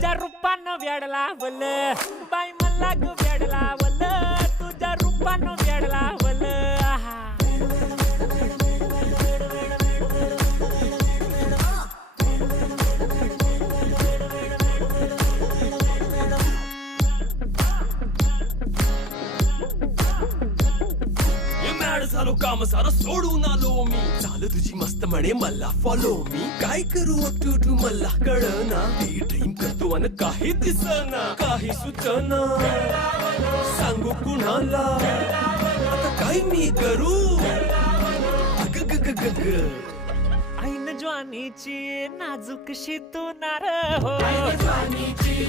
तुझ्या रूपानं वेड लावलं बाई मला ग वेड लावलं तुझ्या रूपानं वेड लावलं आहा. झालो काम सारं सोडून आलो मी चाल तुझी मस्त म्हणे मला फॉलो मी काय करू टू मला कळना ड्रीम करतो अन काही दिसना काही सुचना सांगू कुणाला आता काय मी करू अग ग ग ग ग ऐन ज्वानीची नाजूकशी तू नार हो ज्वानीची